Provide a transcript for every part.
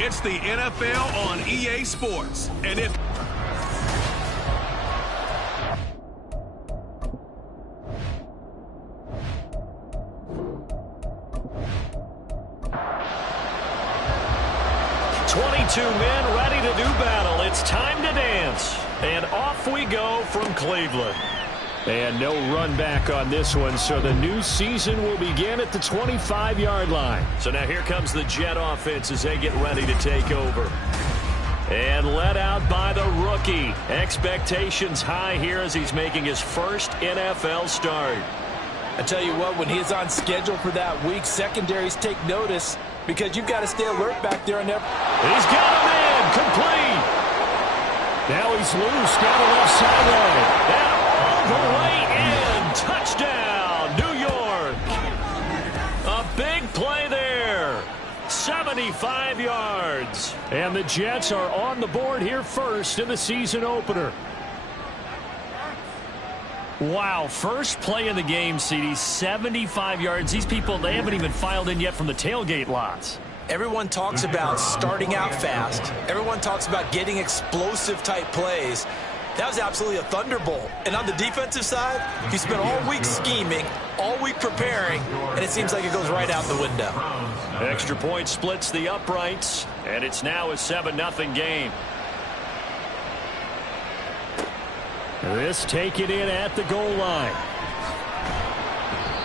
It's the NFL on EA Sports. And if men ready to do battle. It's time to dance. And off we go from Cleveland. And no run back on this one, so the new season will begin at the 25-yard line. So now here comes the Jet offense as they get ready to take over. And led out by the rookie. Expectations high here as he's making his first NFL start. I tell you what, when he's on schedule for that week, secondaries take notice because you've got to stay alert back there. He's got him in, complete. Now he's loose down the left sideline. And all the way in, touchdown, New York. A big play there, 75 yards. And the Jets are on the board here first in the season opener. Wow, first play of the game, CD, 75 yards. These people, they haven't even filed in yet from the tailgate lots. Everyone talks about starting out fast. Everyone talks about getting explosive-type plays. That was absolutely a thunderbolt. And on the defensive side, he spent all week scheming, all week preparing, and it seems like it goes right out the window. Extra point splits the uprights, and it's now a 7-0 game. This taken in at the goal line.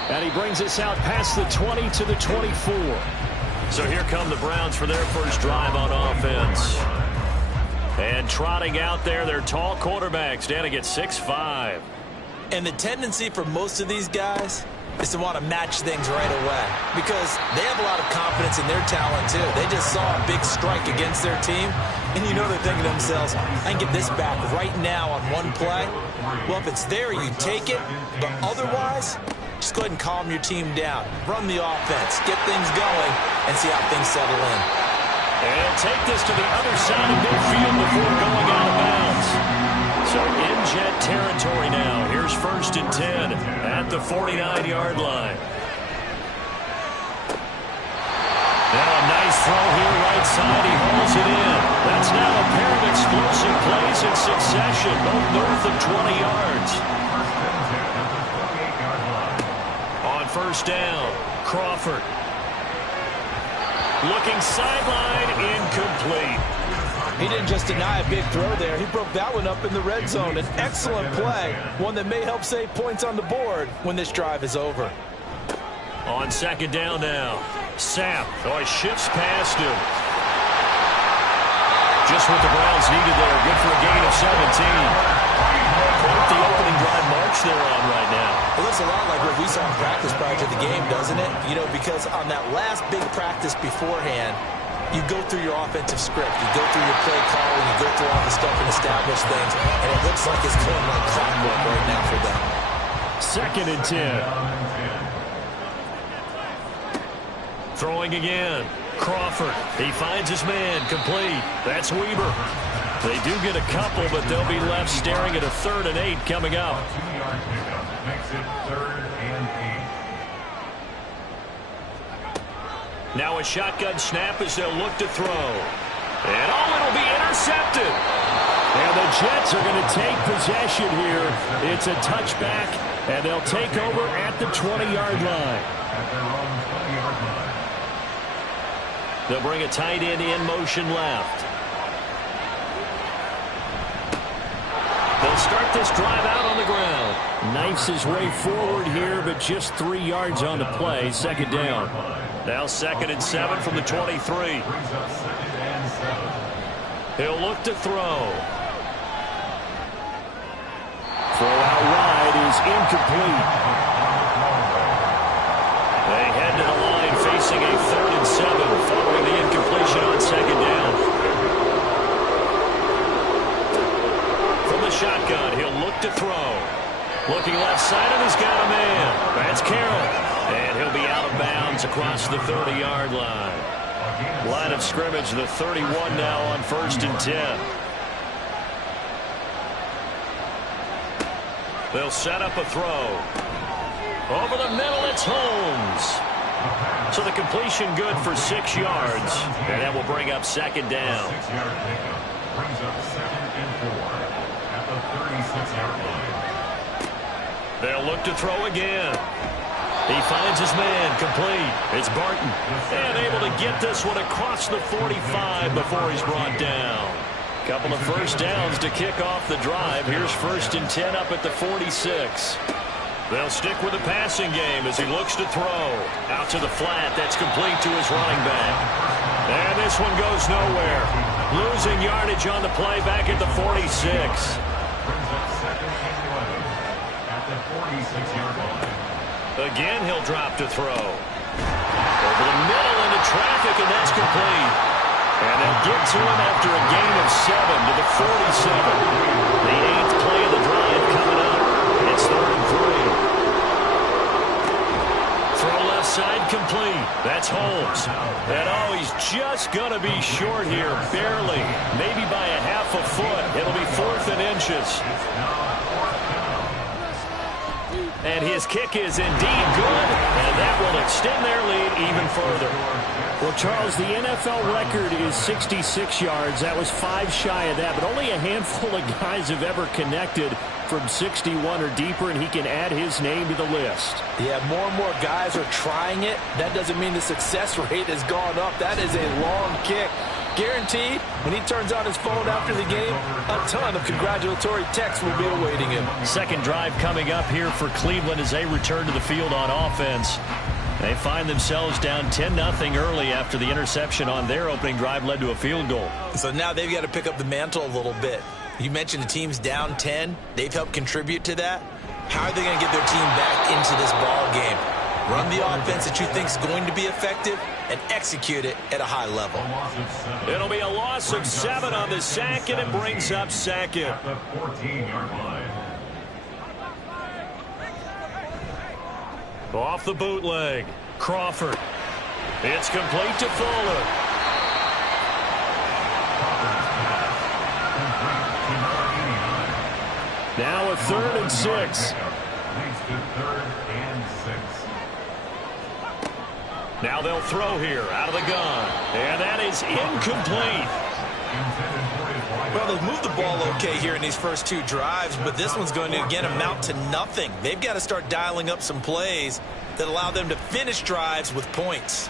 And he brings us out past the 20 to the 24. So here come the Browns for their first drive on offense. And trotting out there, their tall quarterback standing at 6'5". And the tendency for most of these guys is to want to match things right away because they have a lot of confidence in their talent too. They just saw a big strike against their team, and you know they're thinking to themselves, I can get this back right now on one play. Well, if it's there, you take it, but otherwise, just go ahead and calm your team down. Run the offense, get things going, and see how things settle in. And take this to the other side of midfield before going out of bounds. So in Jet territory now. Here's 1st and 10 at the 49-yard line. Now a nice throw here right side. He hauls it in. That's now a pair of explosive plays in succession, both north of 20 yards. On 1st down, Crawford. Looking sideline, incomplete. He didn't just deny a big throw there. He broke that one up in the red zone. An excellent play, one that may help save points on the board when this drive is over. On 2nd down now, Sapp. Oh, he shifts past him. Just what the Browns needed there. Good for a gain of 17. Quite the opening drive march they're on right now. It looks a lot like what we saw in practice prior to the game, doesn't it? You know, because on that last big practice beforehand, you go through your offensive script. You go through your play calling. You go through all the stuff and establish things. And it looks like it's going like clockwork right now for them. 2nd and 10. Throwing again. Crawford. He finds his man. Complete. That's Weber. They do get a couple, but they'll be left staring at a 3rd and 8 coming up. Now a shotgun snap as they'll look to throw. And it'll be intercepted. And the Jets are going to take possession here. It's a touchback, and they'll take over at the 20-yard line. They'll bring a tight end in motion left. They'll start this drive out on the ground. Knifes his way forward here, but just 3 yards on the play. 2nd down. Now 2nd and 7 from the 23. He'll look to throw. Throw out wide is incomplete. They head to the line facing a 3rd and 7 following the incompletion on 2nd down. From the shotgun, he'll look to throw. Looking left side, and he's got a man. That's Carroll. And he'll be out of bounds across the 30-yard line. Line of scrimmage, the 31 now on 1st and 10. They'll set up a throw. Over the middle, it's Holmes. So the completion good for 6 yards. And that will bring up second down. 6-yard pickup brings up 2nd and 4 at the 36-yard line. They'll look to throw again. He finds his man, complete. It's Barton. And able to get this one across the 45 before he's brought down. Couple of first downs to kick off the drive. Here's 1st and 10 up at the 46. They'll stick with the passing game as he looks to throw. Out to the flat. That's complete to his running back. And this one goes nowhere. Losing yardage on the play back at the 46. Brings up 2nd and 11 at the 46-yard line. Again, he'll drop to throw. Over the middle into traffic, and that's complete. And they'll get to him after a gain of 7 to the 47. The 8th play of the drive coming up. It's 3rd and 3. Throw left side complete. That's Holmes. And oh, he's just going to be short here, barely. Maybe by a half a foot. It'll be 4th and inches. And his kick is indeed good, and that will extend their lead even further. Well, Charles, the NFL record is 66 yards. That was 5 shy of that, but only a handful of guys have ever connected from 61 or deeper, and he can add his name to the list. Yeah, more and more guys are trying it. That doesn't mean the success rate has gone up. That is a long kick. Guaranteed, when he turns on his phone after the game, a ton of congratulatory texts will be awaiting him. Second drive coming up here for Cleveland as they return to the field on offense. They find themselves down 10-0 early after the interception on their opening drive led to a field goal. So now they've got to pick up the mantle a little bit. You mentioned the team's down 10. They've helped contribute to that. How are they going to get their team back into this ball game? Run the offense that you think is going to be effective and execute it at a high level. It'll be a loss of 7 on the sack, and it brings up 2nd. At the 14-yard line. Off the bootleg, Crawford. It's complete to Fuller. Now a 3rd and 6. Leads to 3rd and 6. Now they'll throw here out of the gun. And that is incomplete. Well, they've moved the ball okay here in these first 2 drives, but this one's going to, again, amount to nothing. They've got to start dialing up some plays that allow them to finish drives with points.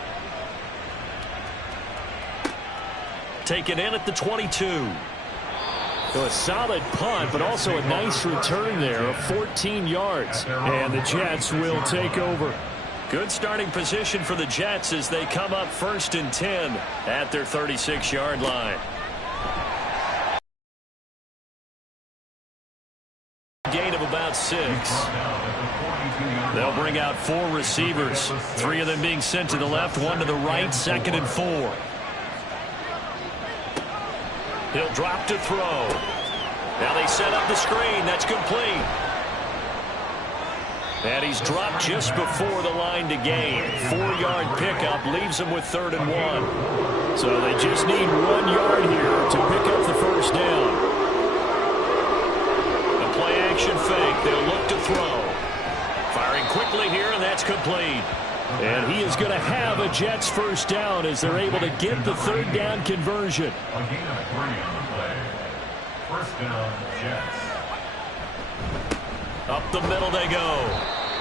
Taken in at the 22. So a solid punt, but also a nice return there of 14 yards. And the Jets will take over. Good starting position for the Jets as they come up 1st and 10 at their 36-yard line. Gain of about 6. They'll bring out 4 receivers, 3 of them being sent to the left, 1 to the right, 2nd and 4. He'll drop to throw. Now they set up the screen. That's complete. And he's dropped just before the line to gain. 4-yard pickup leaves him with 3rd and 1. So they just need 1 yard here to pick up the first down. A play-action fake. They'll look to throw. Firing quickly here, and that's complete. And he is going to have a Jets first down as they're able to get the 3rd down conversion. A gain of 3 on the play. First down, Jets. Up the middle they go.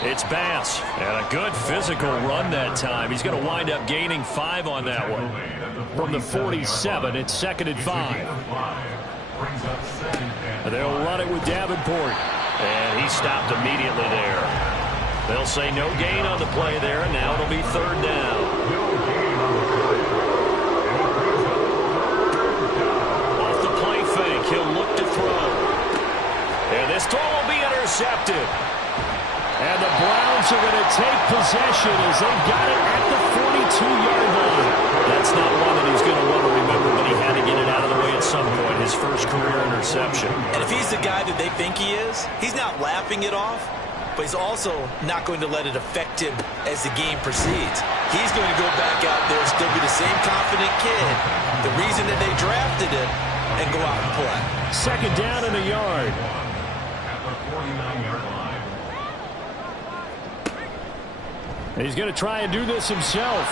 It's Bass. And a good physical run that time. He's going to wind up gaining 5 on that one. From the 47, it's 2nd and 5. They'll run it with Davenport. And he stopped immediately there. They'll say no gain on the play there, and now it'll be 3rd down. Off the play fake, he'll look to throw. And this throw will be intercepted. And the Browns are going to take possession as they've got it at the 42-yard line. That's not one that he's going to want to remember, but he had to get it out of the way at some point, his first career interception. And if he's the guy that they think he is, he's not laughing it off, but he's also not going to let it affect him as the game proceeds. He's going to go back out there and still be the same confident kid, the reason that they drafted him, and go out and play. 2nd down and a yard. At the 49-yard line. He's going to try and do this himself.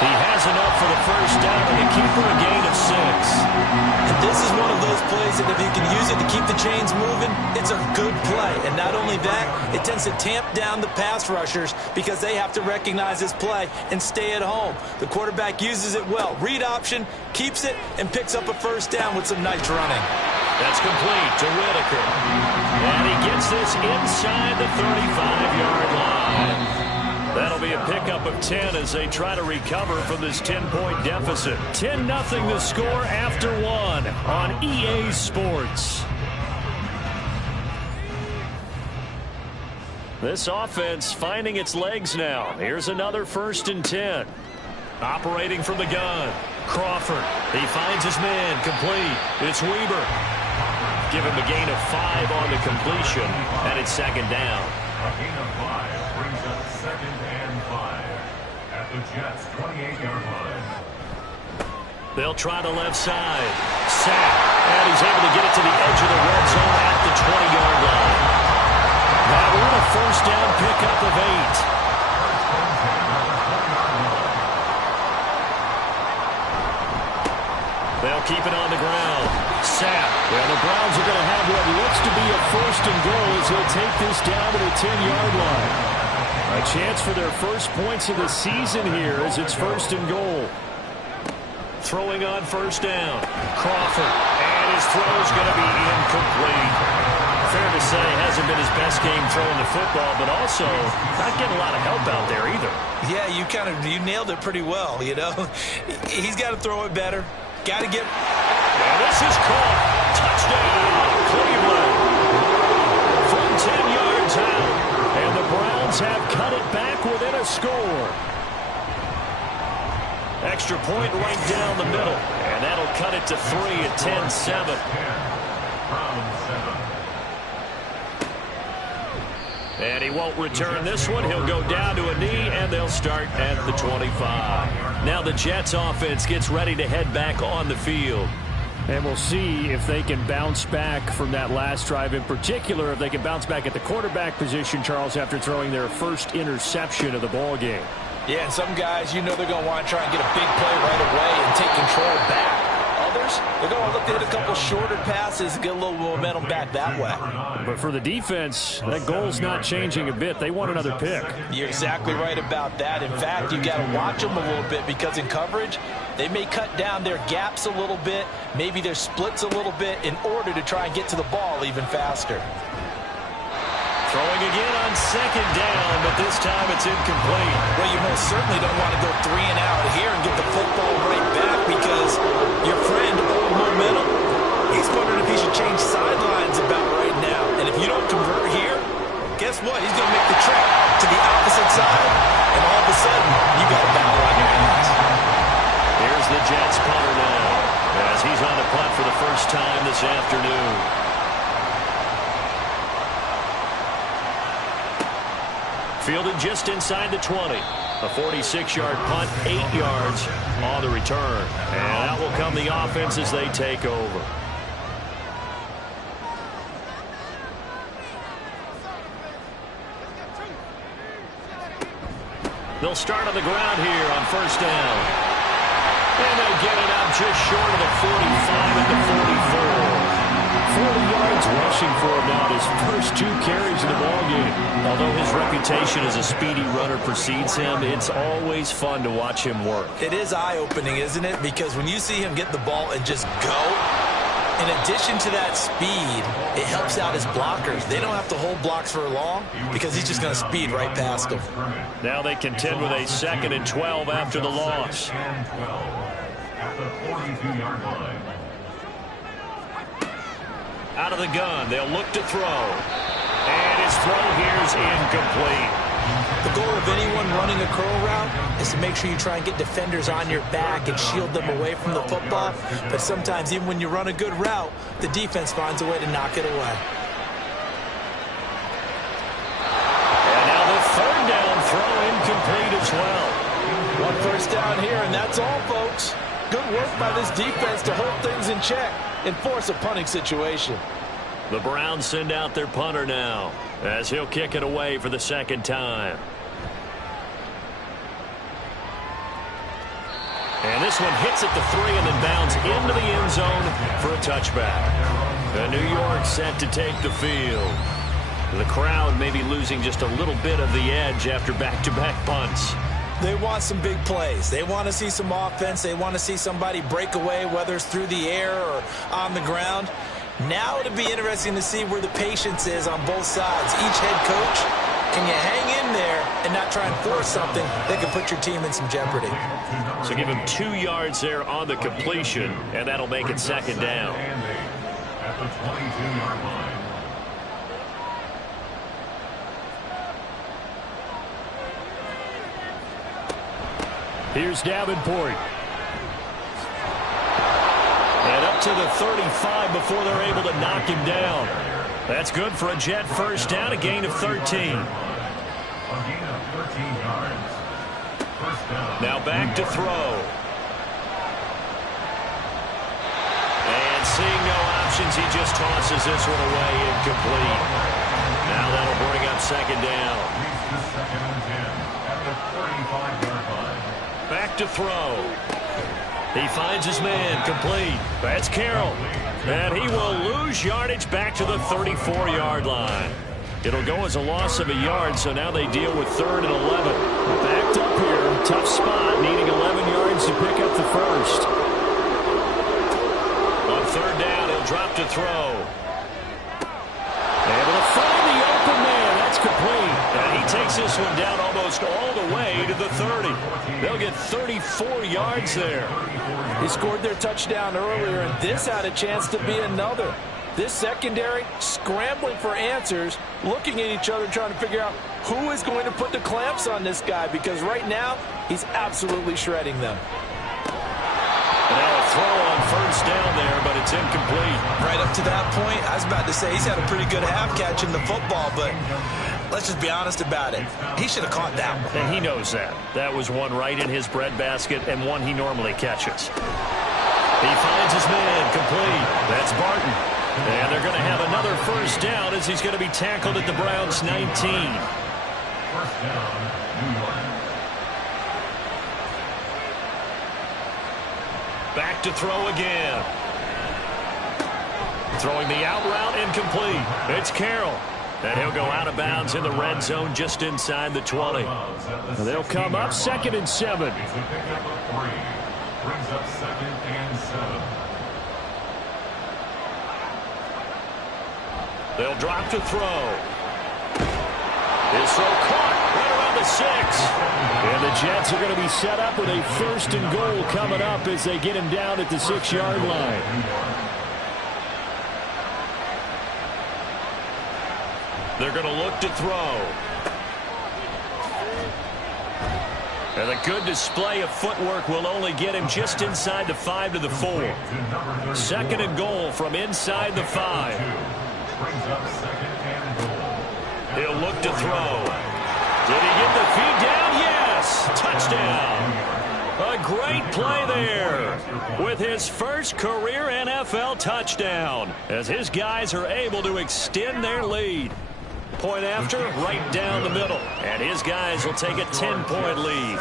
He has enough for the first down and to keep him a gain of 6. And this is one of those plays that if you can use it to keep the chains moving, it's a good play. And not only that, it tends to tamp down the pass rushers because they have to recognize this play and stay at home. The quarterback uses it well. Read option, keeps it, and picks up a first down with some nice running. That's complete to Whitaker. And he gets this inside the 35-yard line. That'll be a pickup of 10 as they try to recover from this 10-point deficit. 10-0 the score after 1 on EA Sports. This offense finding its legs now. Here's another 1st and 10. Operating from the gun. Crawford. He finds his man. Complete. It's Weber. Give him a gain of 5 on the completion, and it's 2nd down. A gain of 5 brings up 2nd and 5 at the Jets' 28-yard line. They'll try the left side. Sack. And he's able to get it to the edge of the red zone at the 20-yard line. That with a first down pickup of 8. They'll keep it on the ground. Sack. Well, the Browns are going to have what looks to be a 1st and goal as they'll take this down to the 10-yard line. A chance for their first points of the season here as it's 1st and goal. Throwing on 1st down. Crawford. And his throw is going to be incomplete. Fair to say, hasn't been his best game throwing the football, but also not getting a lot of help out there either. Yeah, you nailed it pretty well, you know. He's got to throw it better. Got to get... And this is caught. Touchdown, Cleveland. From 10 yards out. And the Browns have cut it back within a score. Extra point right down the middle. And that'll cut it to 3 at 10-7. And he won't return this one. He'll go down to a knee, and they'll start at the 25. Now the Jets offense gets ready to head back on the field. And we'll see if they can bounce back from that last drive. In particular, if they can bounce back at the quarterback position, Charles, after throwing their first interception of the ball game. Yeah, and some guys, you know they're going to want to try and get a big play right away and take control back. Others, they're going to look to hit a couple shorter passes and get a little momentum back that way. But for the defense, that goal's not changing a bit. They want another pick. You're exactly right about that. In fact, you got to watch them a little bit because in coverage, they may cut down their gaps a little bit, maybe their splits a little bit in order to try and get to the ball even faster. Throwing again on 2nd down, but this time it's incomplete. Well, you most certainly don't want to go 3 and out here and get the football right back because your friend, Old Momentum, he's wondering if he should change sidelines about right now. And if you don't convert here, guess what? He's going to make the trip to the opposite side, and all of a sudden, you got a battle on your hands. Here's the Jets punter now as he's on the punt for the first time this afternoon. Fielded just inside the 20. A 46-yard punt, 8 yards on the return. And out will come the offense as they take over. They'll start on the ground here on 1st down. And they'll get it out just short of the 45 at the 44. 40 yards rushing for him now, his first 2 carries in the ballgame. Although his reputation as a speedy runner precedes him, it's always fun to watch him work. It is eye-opening, isn't it? Because when you see him get the ball and just go, in addition to that speed, it helps out his blockers. They don't have to hold blocks for long because he's just going to speed right past them. Now they contend with a 2nd and 12 after the loss. At the 42-yard line. Out of the gun, they'll look to throw. And his throw here is incomplete. The goal of anyone running a curl route is to make sure you try and get defenders on your back and shield them away from the football. But sometimes even when you run a good route, the defense finds a way to knock it away. And now the 3rd down throw incomplete as well. 1 first down here, and that's all, folks. Good work by this defense to hold things in check and force a punting situation. The Browns send out their punter now. as he'll kick it away for the second time. And this one hits at the 3 and then bounds into the end zone for a touchback. And New York set to take the field. The crowd may be losing just a little bit of the edge after back-to-back punts. They want some big plays. They want to see some offense. They want to see somebody break away, whether it's through the air or on the ground. Now it'll be interesting to see where the patience is on both sides. Each head coach, can you hang in there and not try and force something that can put your team in some jeopardy? So give him 2 yards there on the completion, and that'll make it second down. At the 22-yard line. Here's Davenport. And up to the 35 before they're able to knock him down. That's good for a Jet first down, a gain of 13. A gain of 13 yards. First down. Now back to throw. And seeing no options, he just tosses this one away, incomplete. Now that'll bring up second down. Leads to second and 10 at the 35-yard line. Back to throw. He finds his man, complete. That's Carroll. And he will lose yardage back to the 34-yard line. It'll go as a loss of a yard, so now they deal with 3rd and 11. Backed up here, tough spot, needing 11 yards to pick up the first. On 3rd down, he'll drop to throw. Able to find the open man. That's complete. And he takes this one down almost all the way to the 30. They'll get 34 yards there. He scored their touchdown earlier, and this had a chance to be another. This secondary scrambling for answers, looking at each other, trying to figure out who is going to put the clamps on this guy, because right now he's absolutely shredding them. And now a throw on first down there, but it's incomplete. Right up to that point, I was about to say he's had a pretty good half catching the football, but let's just be honest about it. He should have caught that one. And he knows that. That was one right in his breadbasket and one he normally catches. He finds his man, complete. That's Barton. And they're going to have another first down as he's going to be tackled at the Browns' 19. First down, New York. Back to throw again. Throwing the out route, incomplete. It's Carroll. And he'll go out of bounds in the red zone just inside the 20. They'll come up 2nd and 7. It's a pickup of 3. Brings up 2nd and 7. They'll drop to throw. His throw caught right around the 6. And the Jets are going to be set up with a 1st and goal coming up as they get him down at the 6-yard line. They're going to look to throw. And a good display of footwork will only get him just inside the 5 to the 4. 2nd and goal from inside the 5. Brings up 2nd and goal. He'll look to throw. Did he get the feed down? Yes! Touchdown! A great play there with his first career NFL touchdown as his guys are able to extend their lead. Point after, right down the middle. And his guys will take a 10-point lead.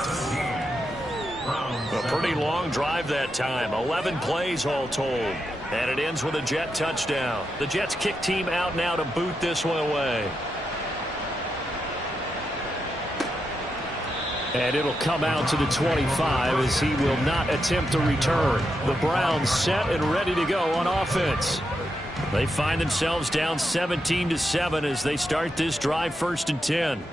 A pretty long drive that time. 11 plays all told. And it ends with a Jet touchdown. The Jets kick team out now to boot this one away. And it'll come out to the 25 as he will not attempt to return. The Browns set and ready to go on offense. They find themselves down 17-7 as they start this drive 1st and 10.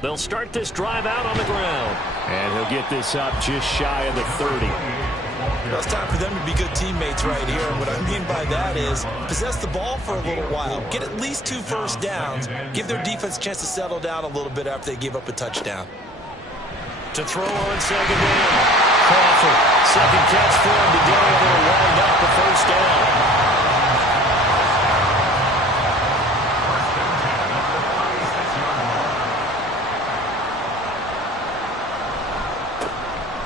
They'll start this drive out on the ground. And he'll get this up just shy of the 30. Well, it's time for them to be good teammates right here. And what I mean by that is possess the ball for a little while. Get at least 2 first downs. Give their defense a chance to settle down a little bit after they give up a touchdown. To throw on 2nd down. Crawford, 2nd catch for him today, and they'll wind up the first down.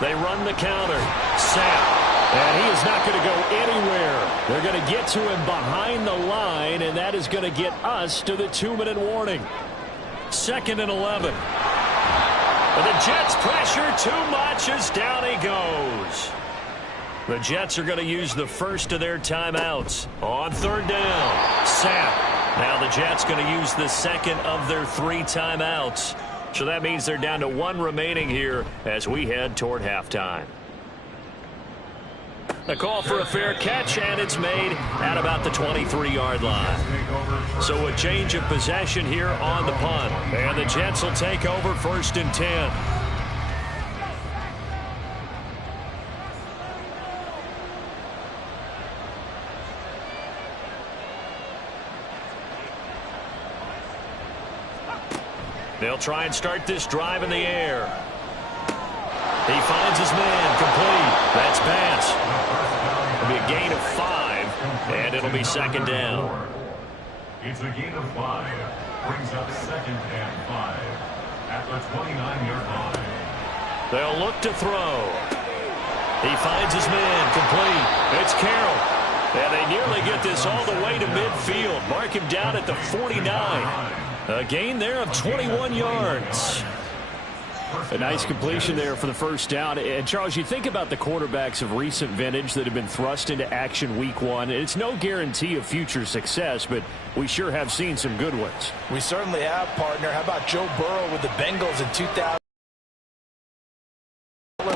They run the counter. Sapp And he is not going to go anywhere. They're going to get to him behind the line, and that is going to get us to the 2-minute warning. 2nd and 11. But the Jets pressure too much as down he goes. The Jets are going to use the first of their timeouts on 3rd down. Sack. Now the Jets going to use the second of their 3 timeouts. So that means they're down to 1 remaining here as we head toward halftime. A call for a fair catch, and it's made at about the 23-yard line. So a change of possession here on the punt. And the Jets will take over 1st and 10. They'll try and start this drive in the air. He finds his man, complete. That's Bass. It'll be a gain of 5, and it'll be 2nd down. It's a gain of 5. Brings up 2nd and 5 at the 29-yard line. They'll look to throw. He finds his man, complete. It's Carroll. And they nearly get this all the way to midfield. Mark him down at the 49. A gain there of 21 yards. A nice completion there for the 1st down. And, Charles, you think about the quarterbacks of recent vintage that have been thrust into action week 1. It's no guarantee of future success, but we sure have seen some good ones. We certainly have, partner. How about Joe Burrow with the Bengals in 2000?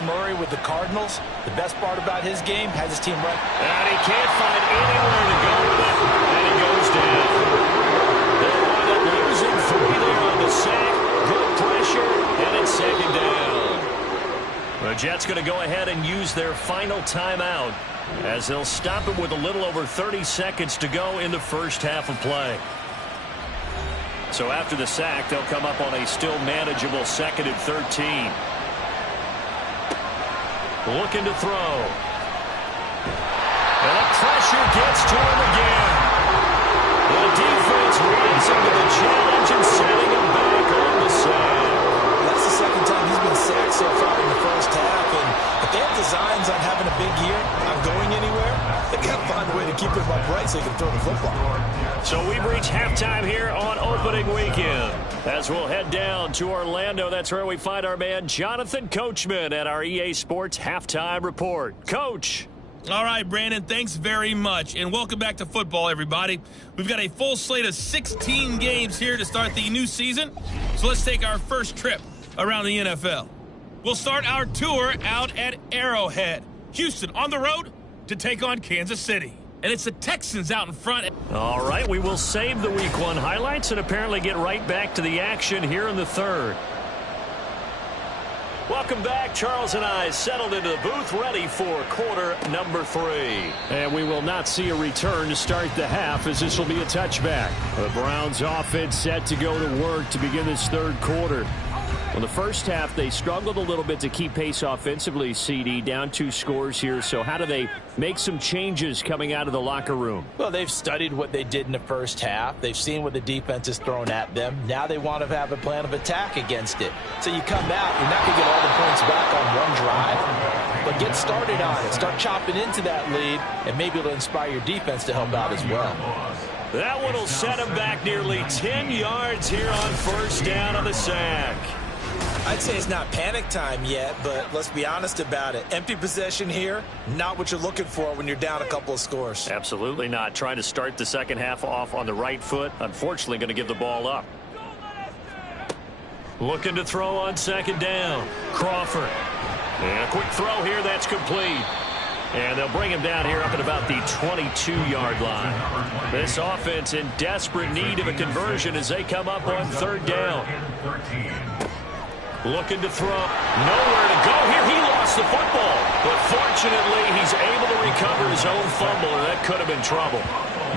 Murray with the Cardinals. The best part about his game, has his team right. And he can't find anywhere to go with it, and he goes down. They'll wind up losing 3 there on the sack. Good pressure, and it's 2nd down. The Jets going to go ahead and use their final timeout as they'll stop it with a little over 30 seconds to go in the first half of play. So after the sack, they'll come up on a still manageable 2nd and 13. Looking to throw. And the pressure gets to him again. The defense rising to the challenge and setting him back on the sack. That's the 2nd time he's been sacked so far in the first half. And if they have designs on having a big year, not going anywhere, they got to find a way to keep him upright so he can throw the football. So we've reached halftime here on opening weekend. As we'll head down to Orlando, that's where we find our man Jonathan Coachman at our EA Sports Halftime Report. Coach. All right, Brandon, thanks very much. And welcome back to football, everybody. We've got a full slate of 16 games here to start the new season. So let's take our first trip around the NFL. We'll start our tour out at Arrowhead. Houston on the road to take on Kansas City. And it's the Texans out in front. All right, we will save the Week 1 highlights and apparently get right back to the action here in the 3rd. Welcome back. Charles and I settled into the booth ready for quarter number 3. And we will not see a return to start the half as this will be a touchback. The Browns offense set to go to work to begin this 3rd quarter. Well, the first half, they struggled a little bit to keep pace offensively, CD, down 2 scores here. So how do they make some changes coming out of the locker room? Well, they've studied what they did in the first half. They've seen what the defense has thrown at them. Now they want to have a plan of attack against it. So you come out, you're not going to get all the points back on one drive, but get started on it. Start chopping into that lead, and maybe it'll inspire your defense to help out as well. That one will set him back nearly 10 yards here on 1st down on the sack. I'd say it's not panic time yet, but let's be honest about it. Empty possession here, not what you're looking for when you're down a couple of scores. Absolutely not. Trying to start the second half off on the right foot. Unfortunately, going to give the ball up. Looking to throw on 2nd down. Crawford. And a quick throw here. That's complete. And they'll bring him down here up at about the 22-yard line. This offense in desperate need of a conversion as they come up on 3rd down. Looking to throw. Nowhere to go here. He lost the football. But fortunately, he's able to recover his own fumble, and that could have been trouble.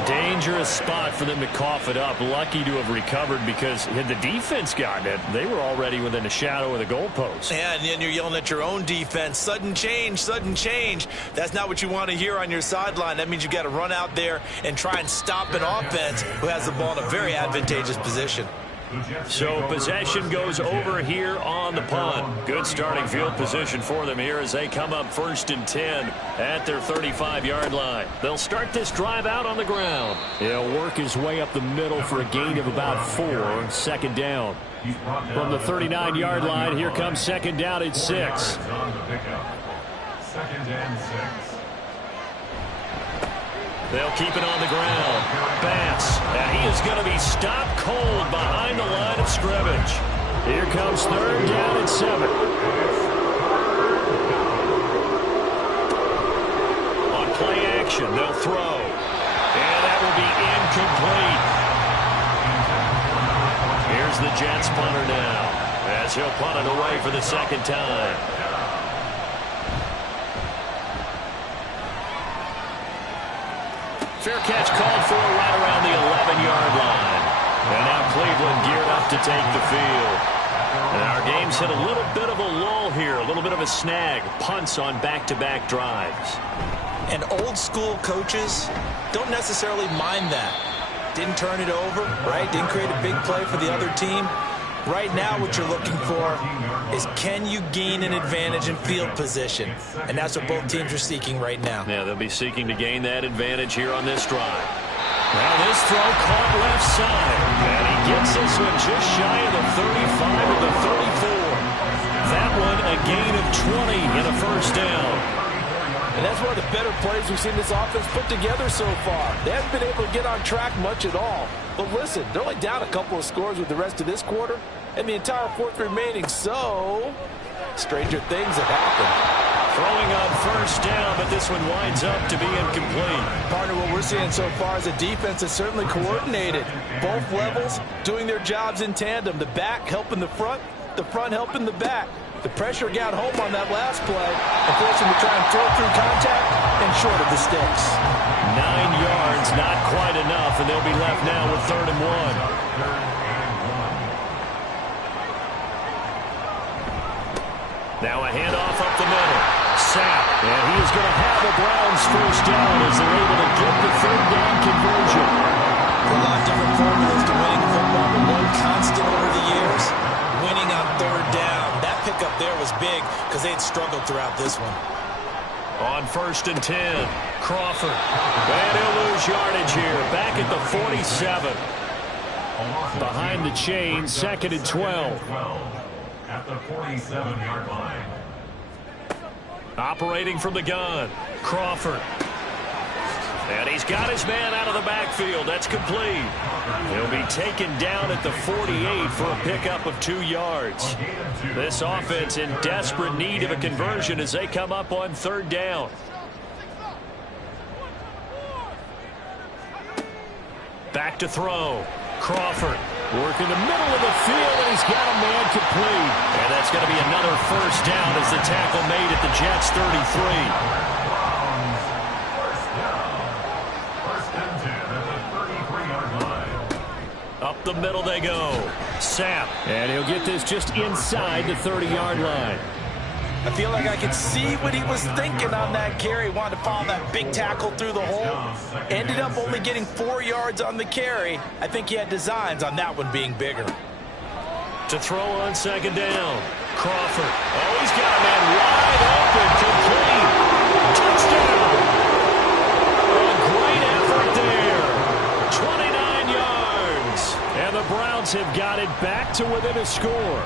Dangerous spot for them to cough it up. Lucky to have recovered because had the defense gotten it, they were already within the shadow of the goalpost. Yeah, and then you're yelling at your own defense. Sudden change, sudden change. That's not what you want to hear on your sideline. That means you got to run out there and try and stop an offense who has the ball in a very advantageous position. So possession goes over here on the punt. Good starting field position for them here as they come up 1st and 10 at their 35-yard line. They'll start this drive out on the ground. He'll work his way up the middle for a gain of about 4. 2nd down. From the 39-yard line, here comes 2nd down at 6. 2nd and 6. They'll keep it on the ground. Bass, and he is going to be stopped cold behind the line of scrimmage. Here comes 3rd down at 7. On play action, they'll throw. And that will be incomplete. Here's the Jets punter now, as he'll punt it away for the 2nd time. Fair catch called for right around the 11-yard line. And now Cleveland geared up to take the field. And our game's hit a little bit of a lull here, a little bit of a snag. Punts on back-to-back drives. And old-school coaches don't necessarily mind that. Didn't turn it over, right? Didn't create a big play for the other team. Right now what you're looking for is, can you gain an advantage in field position? And that's what both teams are seeking right now. Yeah, they'll be seeking to gain that advantage here on this drive. Now this throw caught left side. And he gets this one just shy of the 35 or the 34. That one a gain of 20 and a 1st down. And that's one of the better plays we've seen this offense put together so far. They haven't been able to get on track much at all. But listen, they're only down a couple of scores with the rest of this quarter and the entire 4th remaining. So, stranger things have happened. Throwing on 1st down, but this one winds up to be incomplete. Partner, what we're seeing so far is a defense that's certainly coordinated. Both levels doing their jobs in tandem. The back helping the front helping the back. The pressure got home on that last play and forced him to try and throw through contact and short of the sticks. 9 yards, not quite enough, and they'll be left now with 3rd and 1. Now a handoff up the middle. Sapp, and he is going to have the Browns 1st down as they're able to get the 3rd down conversion. A lot of different formulas to winning football, but one constant over the years, winning on 3rd down. That pickup there was big because they had struggled throughout this one. On 1st and 10, Crawford. And he'll lose yardage here, back at the 47. Behind the chain, 2nd and 12. At the 47-yard line. Operating from the gun, Crawford. And he's got his man out of the backfield. That's complete. He'll be taken down at the 48 for a pickup of 2 yards. This offense in desperate need of a conversion as they come up on 3rd down. Back to throw. Crawford. Working the middle of the field, and he's got a man complete. And that's going to be another 1st down as the tackle made at the Jets' 33. Up the middle they go. Sapp. And he'll get this just inside the 30-yard line. I feel like I could see what he was thinking on that carry. Wanted to follow that big tackle through the hole. Ended up only getting 4 yards on the carry. I think he had designs on that one being bigger. To throw on 2nd down. Crawford. Oh, he's got a man wide open. Complete. Touchdown. A great effort there. 29 yards. And the Browns have got it back to within a score.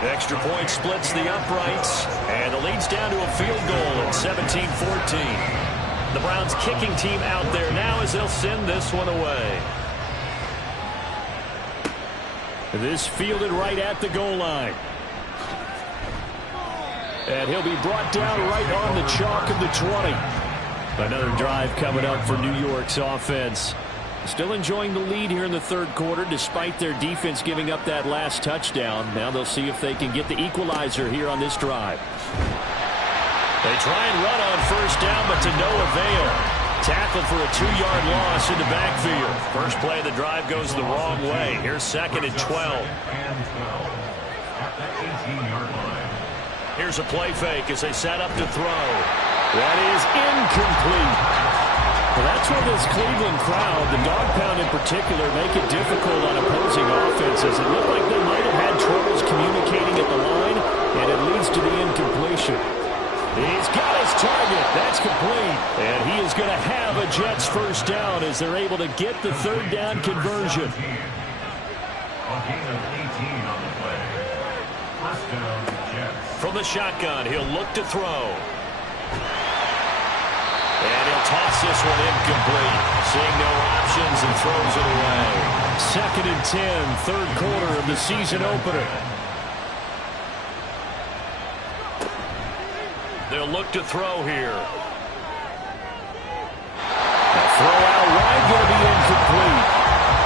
Extra point splits the uprights, and the lead's down to a field goal at 17-14. The Browns kicking team out there now as they'll send this one away. This fielded right at the goal line. And he'll be brought down right on the chalk of the 20. Another drive coming up for New York's offense. Still enjoying the lead here in the 3rd quarter despite their defense giving up that last touchdown. Now they'll see if they can get the equalizer here on this drive. They try and run on 1st down, but to no avail. Tackled for a 2-yard loss in the backfield. First play of the drive goes the wrong way. Here's 2nd and 12. Here's a play fake as they set up to throw. That is incomplete. Well, that's where this Cleveland crowd, the dog pound in particular, make it difficult on opposing offenses. It looked like they might have had troubles communicating at the line, and it leads to the incompletion. He's got his target. That's complete. And he is going to have a Jets first down as they're able to get the third down conversion. A gain of 18 on the play. First down, Jets. From the shotgun, he'll look to throw. And he'll toss this one incomplete. Seeing no options and throws it away. 2nd and 10, third quarter of the season opener. They'll look to throw here. The throw out wide going to be incomplete.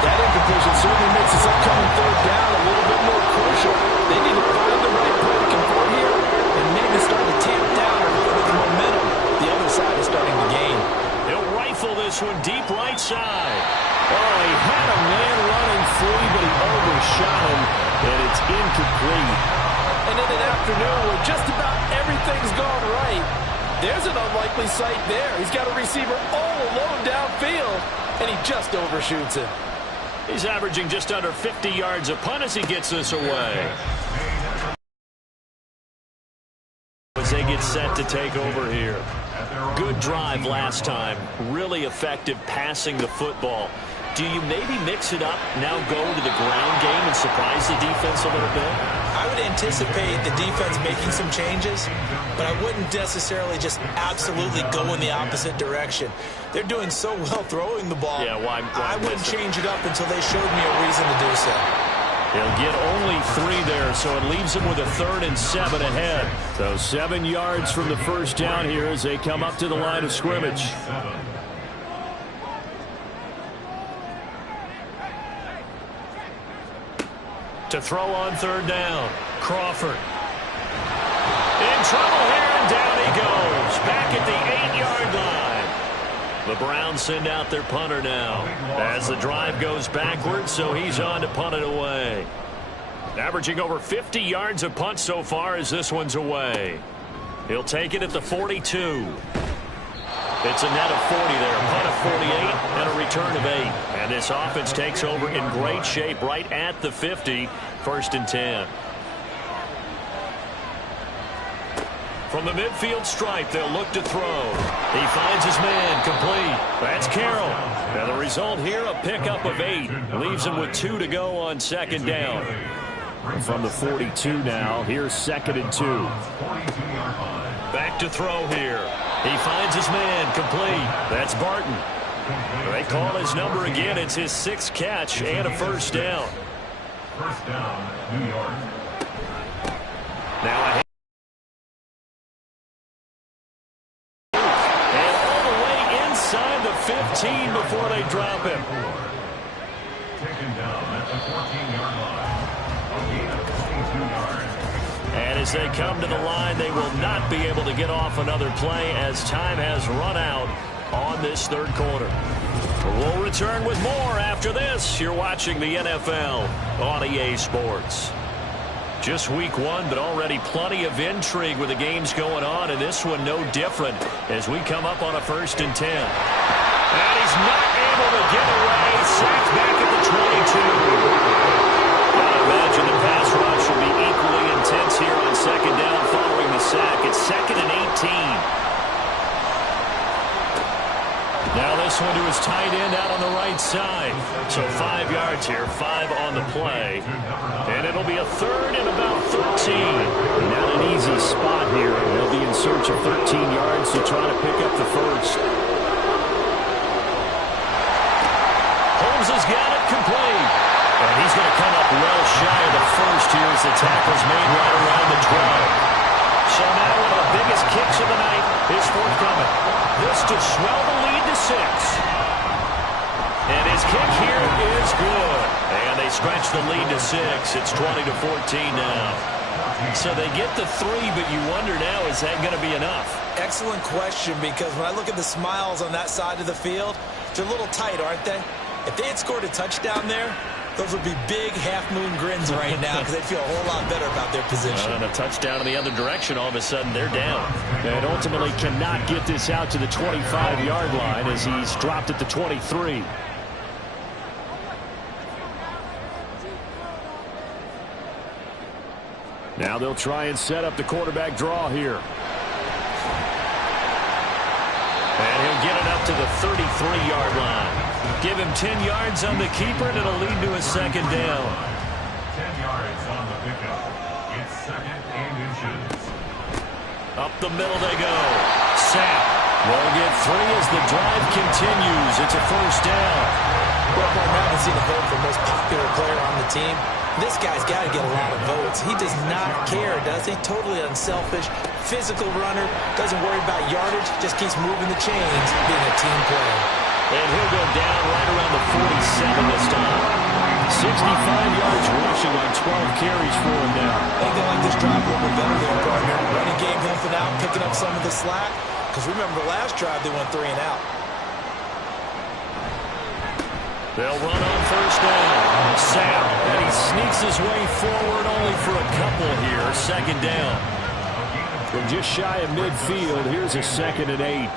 That incompletion certainly makes this upcoming third down a little bit more crucial. They need to find the right play to convert here and maybe start to tamp down a little bit of momentum. The other side is starting to gain. He'll rifle this one deep right side. Oh, he had a man running free, but he overshot him, and it's incomplete. And in an afternoon where just about everything's gone right, there's an unlikely sight there. He's got a receiver all alone downfield, and he just overshoots it. He's averaging just under 50 yards a punt as he gets this away. As they get set to take over here. Good drive last time. Really effective passing the football. Do you maybe mix it up, now go to the ground game and surprise the defense a little bit? I would anticipate the defense making some changes, but I wouldn't necessarily just absolutely go in the opposite direction. They're doing so well throwing the ball. Yeah, why I wouldn't change it up until they showed me a reason to do so. He'll get only 3 there, so it leaves him with a 3rd and 7 ahead. So 7 yards from the first down here as they come up to the line of scrimmage. To throw on third down, Crawford. In trouble here, and down he goes. Back at the 8-yard line. The Browns send out their punter now as the drive goes backwards, so he's on to punt it away. Averaging over 50 yards a punt so far as this one's away. He'll take it at the 42. It's a net of 40 there, a punt of 48, and a return of 8. And this offense takes over in great shape right at the 50, 1st and 10. From the midfield stripe, they'll look to throw. He finds his man, complete. That's Carroll. Now the result here, a pickup of 8. Leaves him with 2 to go on 2nd down. From the 42 now, here's 2nd and 2. Back to throw here. He finds his man, complete. That's Barton. They call his number again. It's his 6th catch and a first down. First down, New York. Now a and all the way inside the 15 before they drop him. Taken down at the 14-yard line. A gain of 22 yards. And as they come to the line, they will not be able to get off another play as time has run out on this 3rd quarter. We'll return with more after this. You're watching the NFL on EA Sports. Just week 1, but already plenty of intrigue with the games going on, and this one no different as we come up on a 1st and 10. And he's not able to get away. Sacked back at the 22. I imagine the pass rush will be equally intense here on 2nd down following the sack. It's 2nd and 18. Now this one to his tight end out on the right side. So 5 yards here, 5 on the play. And it'll be a 3rd and about 13. Not an easy spot here. They'll be in search of 13 yards to try to pick up the first. Holmes has got it complete. And he's going to come up well shy of the first here as the tackle's made right around the 12. So now one of the biggest kicks of the night is forthcoming. This to swell the lead to 6. And his kick here is good. And they stretch the lead to 6. It's 20-14 now. So they get the 3, but you wonder now, is that going to be enough? Excellent question, because when I look at the smiles on that side of the field, they're a little tight, aren't they? If they had scored a touchdown there, Those would be big half-moon grins right now because they'd feel a whole lot better about their position. And a touchdown in the other direction, all of a sudden they're down. And ultimately cannot get this out to the 25-yard line as he's dropped at the 23. Now they'll try and set up the quarterback draw here. And he'll get it up to the 33-yard line. Give him 10 yards on the keeper, and it'll lead to a second down. 10 yards on the pickup. It's second and inches. Up the middle they go. Sapp will get 3 as the drive continues. It's a first down. Well, I haven't seen a vote for most popular player on the team. This guy's got to get a lot of votes. He does not care, does he? Totally unselfish, physical runner, doesn't worry about yardage, just keeps moving the chains, being a team player. And he'll go down right around the 47 this time. 65 yards rushing on 12 carries for him now. I think they like this drive a little bit better there, partner. Running game helping out, picking up some of the slack. Because remember the last drive, they went 3 and out. They'll run on first down. Sapp, and he sneaks his way forward only for a couple here. Second down. From just shy of midfield, here's a 2nd and 8.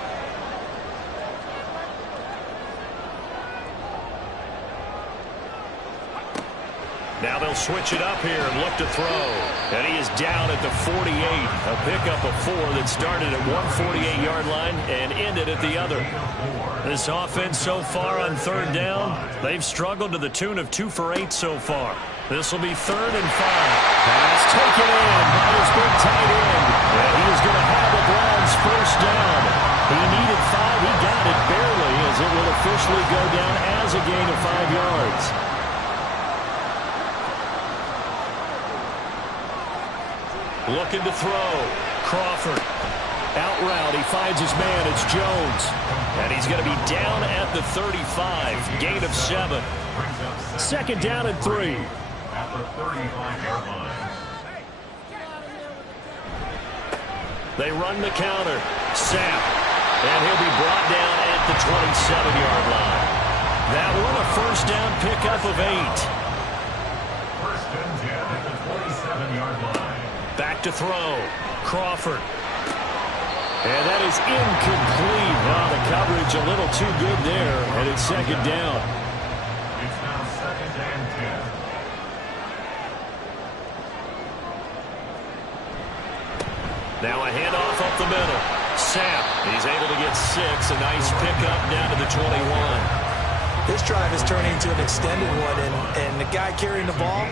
Now they'll switch it up here and look to throw. And he is down at the 48. A pickup of 4 that started at 148-yard line and ended at the other. This offense so far on third down, they've struggled to the tune of 2 for 8 so far. This will be 3rd and 5. Pass taken in by his big tight end. And he is going to have the Browns first down. He needed 5. He got it barely as it will officially go down as a gain of 5 yards. Looking to throw. Crawford. Out route. He finds his man. It's Jones. And he's going to be down at the 35. Gain of 7. Second down and 3. At the 35-yard line. They run the counter. Sapp. And he'll be brought down at the 27-yard line. That one a first down pickup of 8. First and 10 at the 27-yard line. Back to throw. Crawford. And that is incomplete. Wow, the coverage a little too good there. And it's second down. It's now 2nd and 10. Now a handoff up the middle. Sapp. He's able to get 6. A nice pickup down to the 21. This drive is turning into an extended one, and the guy carrying the ball,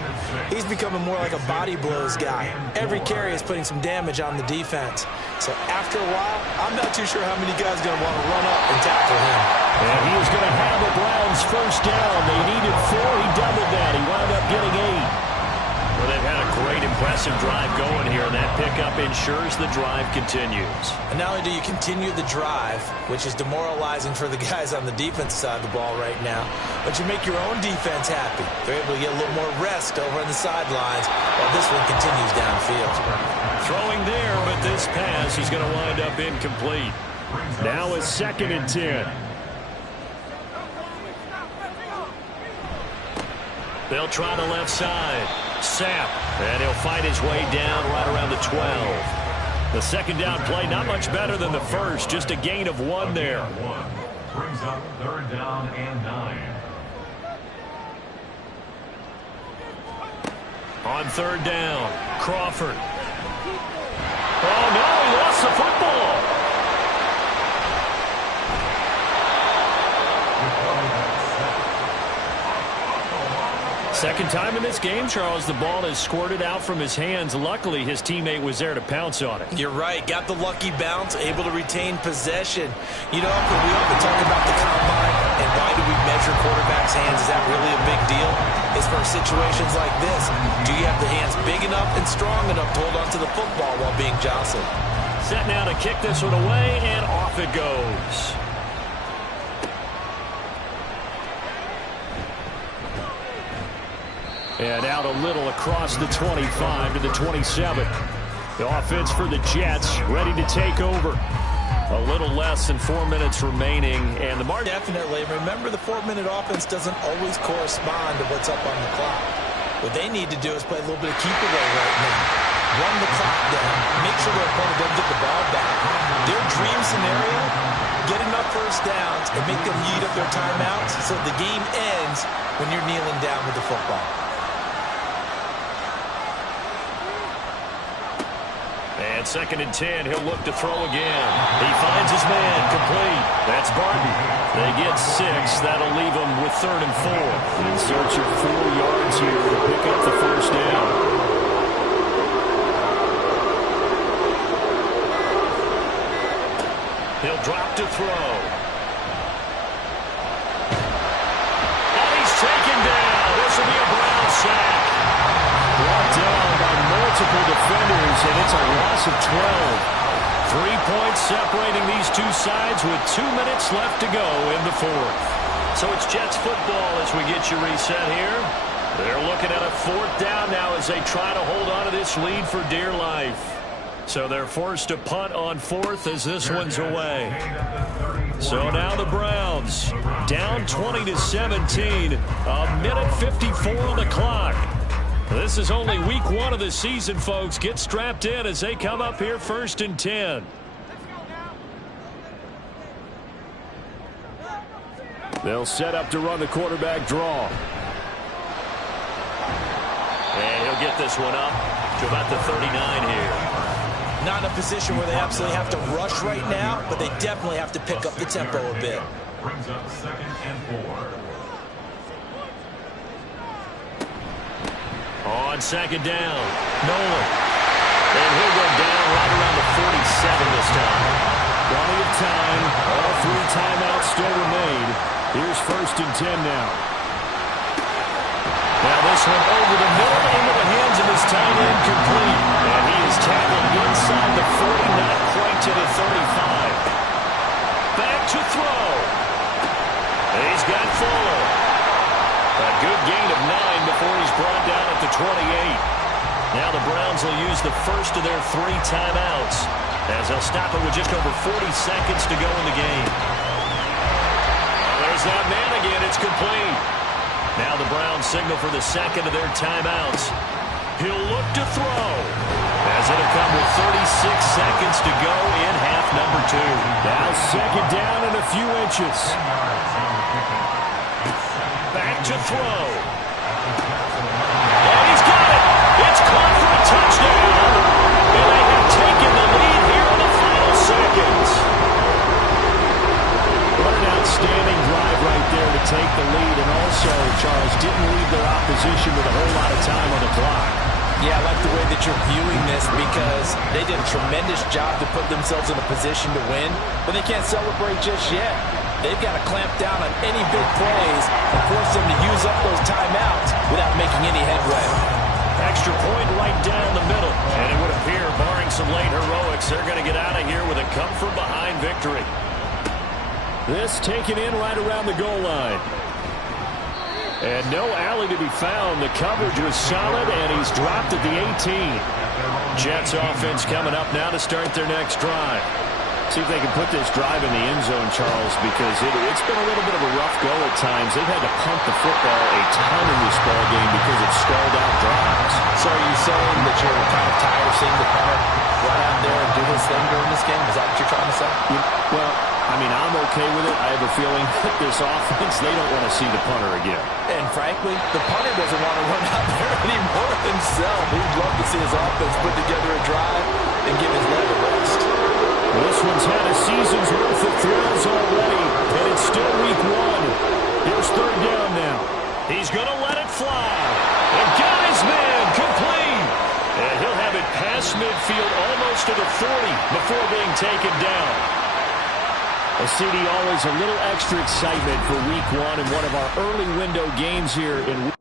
he's becoming more like a body blows guy. Every carry is putting some damage on the defense. So after a while, I'm not too sure how many guys are going to want to run up and tackle him. And he is going to have the Browns first down. They needed 4. He doubled that. He wound up getting 8. Well, they've had a great, impressive drive going here, and that pickup ensures the drive continues. And not only do you continue the drive, which is demoralizing for the guys on the defense side of the ball right now, but you make your own defense happy. They're able to get a little more rest over on the sidelines while this one continues downfield. Throwing there, but this pass is going to wind up incomplete. Now it's 2nd and 10. They'll try the left side. Sapp, and he'll fight his way down right around the 12. The second down play, not much better than the first, just a gain of 1 there. Brings up 3rd down and 9. On 3rd down, Crawford. Oh, no, he lost the football. Second time in this game, Charles, the ball has squirted out from his hands. Luckily, his teammate was there to pounce on it. You're right. Got the lucky bounce, able to retain possession. You know, we often talk about the combine and why do we measure quarterbacks' hands? Is that really a big deal? It's for situations like this. Do you have the hands big enough and strong enough to hold onto the football while being jostled? Set now to kick this one away, and off it goes. And out a little across the 25 to the 27. The offense for the Jets ready to take over. A little less than 4 minutes remaining, and the margin. Definitely. Remember, the 4-minute offense doesn't always correspond to what's up on the clock. What they need to do is play a little bit of keep away right now. Run the clock down. Make sure their opponent doesn't get the ball back. Their dream scenario, get enough first downs and make them eat up their timeouts so the game ends when you're kneeling down with the football. And 2nd and 10, he'll look to throw again. He finds his man, complete. That's Barton. They get 6. That'll leave them with 3rd and 4. In search of 4 yards here to pick up the first down. He'll drop to throw. And he's taken down. This will be a Brown sack. Brought down by multiple defenders, and it's a loss of 12. 3 points separating these two sides with 2 minutes left to go in the 4th. So it's Jets football as we get you reset here. They're looking at a 4th down now as they try to hold on to this lead for dear life. So they're forced to punt on 4th as this one's away. So now the Browns down 20-17. A minute 54 on the clock. This is only week 1 of the season, folks. Get strapped in as they come up here 1st and 10. They'll set up to run the quarterback draw. And he'll get this one up to about the 39 here. Not in a position where they absolutely have to rush right now, but they definitely have to pick up the tempo a bit. Brings up 2nd and 4. On 2nd down, Nolan. And he'll go down right around the 47 this time. Plenty of time. All 3 timeouts still remain. Here's 1st and 10 now. Now this one over the middle into the hands of his tight end, complete. And he is tackled inside the 40, not quite to the 35. Back to throw. He's got Fuller. A good gain of 9 before he's brought down at the 28. Now the Browns will use the first of their 3 timeouts as they'll stop it with just over 40 seconds to go in the game. There's that man again. It's complete. Now the Browns signal for the 2nd of their timeouts. He'll look to throw as it'll come with 36 seconds to go in half number 2. Now 2nd down and a few inches. Back to throw. And he's got it. It's caught for a touchdown. And they have taken the lead here in the final seconds. What an outstanding drive right there to take the lead. And also, Charles, didn't leave their opposition with a whole lot of time on the clock. Yeah, I like the way that you're viewing this because they did a tremendous job to put themselves in a position to win, but they can't celebrate just yet. They've got to clamp down on any big plays and force them to use up those timeouts without making any headway. Extra point right down the middle. And it would appear, barring some late heroics, they're going to get out of here with a come-from-behind victory. This taken in right around the goal line. And no alley to be found. The coverage was solid, and he's dropped at the 18. Jets offense coming up now to start their next drive. See if they can put this drive in the end zone, Charles, because it's been a little bit of a rough go at times. They've had to punt the football a ton in this ball game because it's stalled out drives. So are you saying that you're kind of tired of seeing the punter run out there and do his thing during this game? Is that what you're trying to say? Well, I mean, I'm okay with it. I have a feeling that this offense, they don't want to see the punter again. And frankly, the punter doesn't want to run out there anymore himself. He'd love to see his offense put together a drive and give his leg a rest. This one's had a season's worth of throws already, and it's still week 1. Here's 3rd down now. He's going to let it fly. And got his man complete. And he'll have it past midfield almost to the 40 before being taken down. A CD, always a little extra excitement for week 1 and one of our early window games here in week